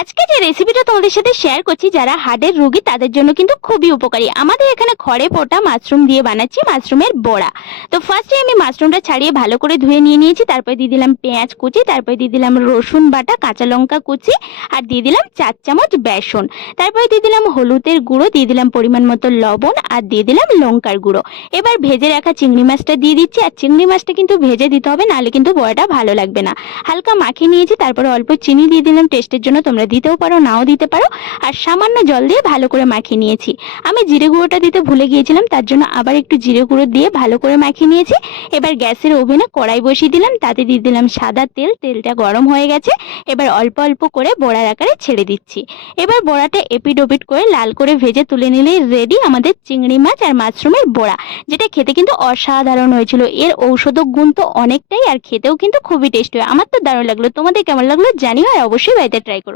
আজকে যে রেসিপিটা তোমাদের সাথে শেয়ার করছি, যারা হার্টের রোগী তাদের জন্য কিন্তু খুবই উপকারী। আমাদের এখানে খড়ে পোটা মাশরুম দিয়ে বানাচ্ছি মাশরুমের বড়া। তো ফার্স্টে আমি মাশরুমটা ছাড়িয়ে ভালো করে ধুয়ে নিয়ে নিয়েছি। তারপরে দিয়ে দিলাম পেঁয়াজ কুচি, তারপরে দিয়ে দিলাম রসুন বাটা, কাঁচা লঙ্কা কুচি, আর দিয়ে দিলাম 4 চামচ বেসন। তারপরে দিয়ে দিলাম হলুদের গুঁড়ো, দিয়ে দিলাম পরিমাণ মতো লবণ, আর দিয়ে দিলাম লঙ্কার গুঁড়ো। এবার ভেজে রাখা চিংড়ি মাছটা দিয়ে দিচ্ছি। আর চিংড়ি মাছটা কিন্তু ভেজে দিতে হবে, নাহলে কিন্তু বড়াটা ভালো লাগবে না। হালকা মাখিয়ে নিয়েছি, তারপরে অল্প চিনি দিয়ে দিলাম টেস্টের জন্য, তোমরা দিতেও পারো নাও দিতে পারো। আর সামান্য জল দিয়ে ভালো করে মাখিয়ে নিয়েছি। আমি জিরে গুঁড়োটা দিতে ভুলে গিয়েছিলাম, তার জন্য আবার একটু জিরে গুঁড়ো দিয়ে ভালো করে মাখিয়ে নিয়েছি। এবার গ্যাসের ওভেনে কড়াই বসিয়ে দিলাম, তাতে দিয়ে দিলাম সাদা তেল। তেলটা গরম হয়ে গেছে, এবার অল্প অল্প করে বড়ার আকারে ছেড়ে দিচ্ছি। এবার বড়াটা এপিট ওপিট করে লাল করে ভেজে তুলে নিলেই রেডি আমাদের চিংড়ি মাছ আর মাশরুমের বড়া, যেটা খেতে কিন্তু অসাধারণ হয়েছিল। এর ঔষধক গুণ তো অনেকটাই, আর খেতেও কিন্তু খুবই টেস্টি হয়। আমার তো দারুণ লাগলো। তোমাদের কেমন লাগলো জানিও, আর অবশ্যই বাড়িতে ট্রাই করো।